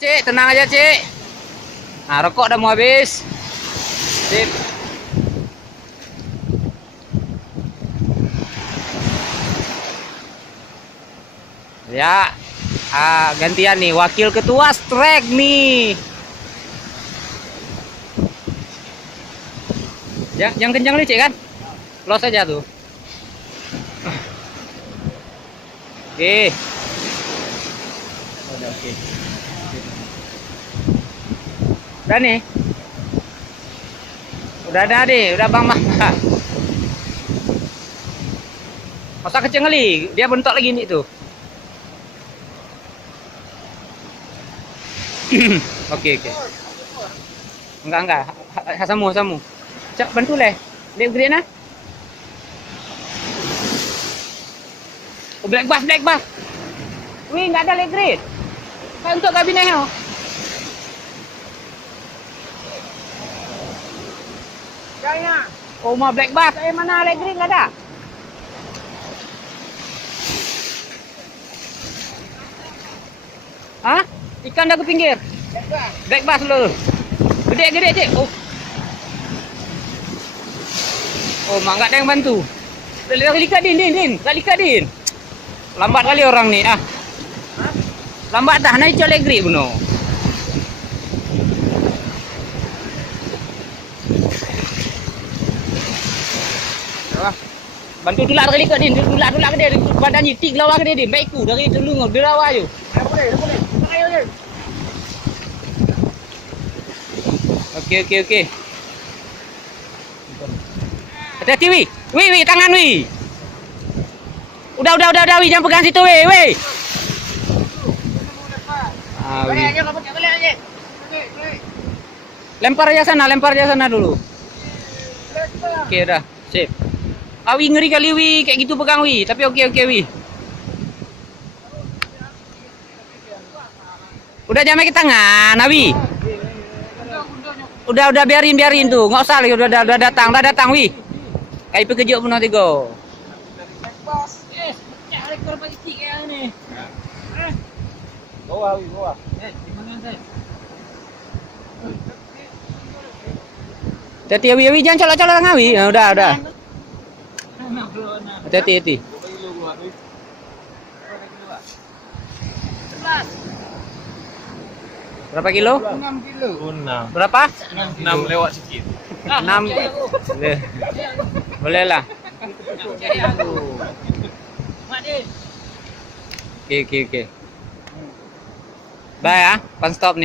Cik, tenang aja, Cik. Nah, rokok udah mau habis. Sip. Ya. Gantian nih, wakil ketua strike nih. Yang kencang nih, Cik kan? Close aja tuh. Oke. Udah oke. Udah nih. Udah ada deh, udah Bang Mama. Masa kecil kali, dia bentuk lagi nih tuh. Oke. Enggak. Samu. Cak bantu leh. Dia gede nah. Oh, black buff. Wih, enggak ada leg grade. Kan untuk kabinet ho. Kayaknya. Oh, mau black buff. Mana leg grade enggak ada? Hah? Ikan dah ke pinggir. Black bass lu. Gede Cik. Oh, mak enggak ada yang bantu. Lika din. Lambat kali orang nih ah. Lambat dah naik colek grip buno. Bantu tulak kali kat din, tulak ke dia, badan nyitik lawa ke dia, baikku dari dulu dia lawa je. Boleh. Ayo. Okey. Hati-hati wi, tangan wi. Udah wi, jangan pegang situ wi. Lempar aja sana dulu. Oke, udah, sip. Wi ngeri kali wi, kayak gitu pegang wi, tapi oke wi. Udah jangan ke tangan, Wi. Udah biarin tuh, nggak usah lagi, udah datang wi. Kayak pekerja pun nanti go. Bawa. Hati-hati Wi, jangan colok-colok dengan Wi. Nah, udah. Hati-hati. Berapa kilo? 6 kilo. 6. Berapa? 6 lewat sikit. 6. Boleh lah. Oke. Bye ya, pan stop nih.